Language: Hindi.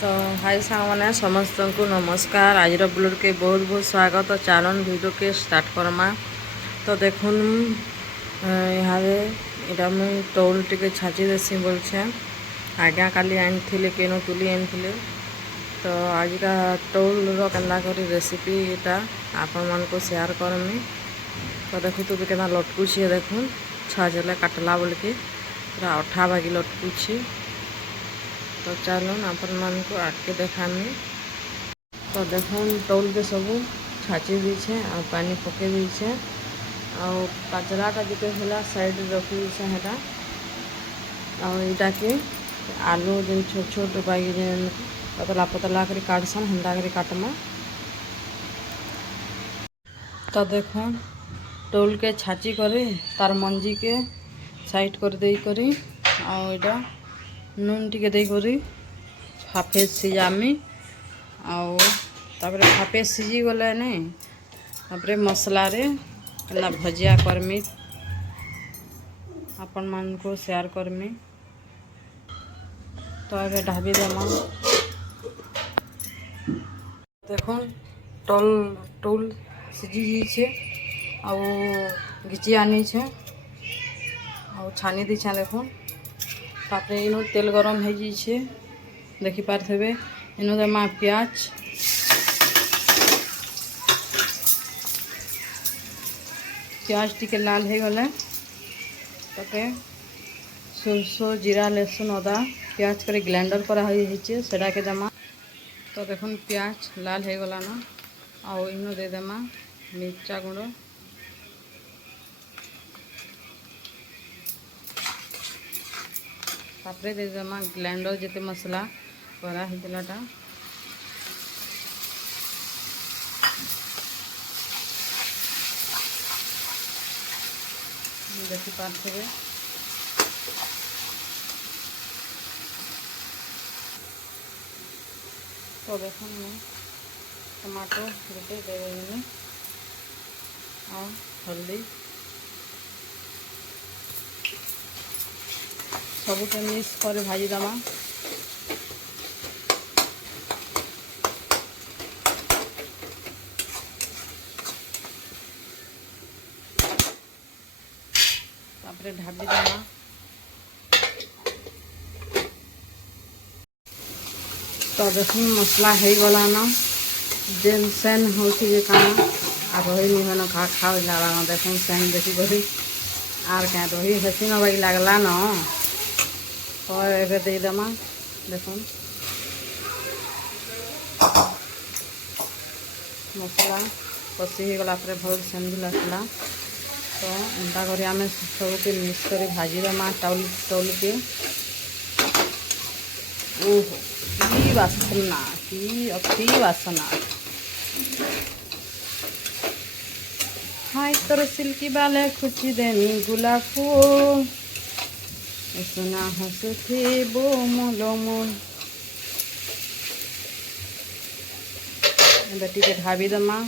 तो हाय सांग मैंने समस्त को नमस्कार। आज ब्लॉग के बहुत बहुत स्वागत। तो चलन वीडियो के स्टार्ट करमा। तो देखुन यहाँ यहाँ मुझे टोल टे छाची देसी बोलछे। आज्ञा काली आनी केनो तुली आनी। तो आज का टोल केन्दा करी रेसिपी यहाँ आपण मान को शेयर करमी। तो देखो तो केना लटकुछे देखुन छाजले काटला बोल के पूरा अठा भागी लटकुछे। तो चलो अपन मान को आके देखामी। तो देखो टोल के सब छाची दीछे आ पानी पके दीछे आ कचरा का जिते होला साइड रखी दीछे हेटा आ के आलू जेन छोट छोट बागी जेन पतला पतला करी काटसन हेंदा करी काटमा। तो देखो टोल के छाची करे तार मंजी के साइड कर दे करी आ नून टिके दे करी हाफे सिजामी आउे हाफे सिझी गले नहीं तापरे मसला रे केना भजिया करमी अपन मान को शेयर करमी। तो ये ढाबी देमा। देखो टोल टोल सिझी छे आ घिची आनी छे आ छानी दी छे। देखो तापरे इनो तेल गरम हो जाइए देखी पारे इनो देमा प्याज प्याज टिके लाल हो गले तापरे सरसो जीरा लहसुन अदा प्याज करे ग्राइंडर करा सेटा के देमा। तो देखो प्याज लाल हो गला ना आ इनो दे देमा मिर्चा गुंड तापरे दे देमा ग्राइंडर जिते मसला करा होता देखी पारे। तो देखो टमाटो गोटे दे देनी और हल्दी सबके मिक्स कर भाजी दमा। तापरे ढाबी दमा। तो देखो मसला हो गला ना जेन सेन हो काम आ रही निहन खा खा लगा देखो सेन देखी करी आर क्या रही हेसी न बाई लगला न। तो ये दे देमा। देखो मसला कषि गला भल सेन भी आसला। तो एंता करी आम सबके मिक्स कर भाजी देमा टोल टोल के। ओहो की बासना की अति बासना हाय तोर सिल्की बाले खुची देनी गुलाब फूल सुना हंसुथी बो मोलो मोल। बेटी के ढाबी दमा।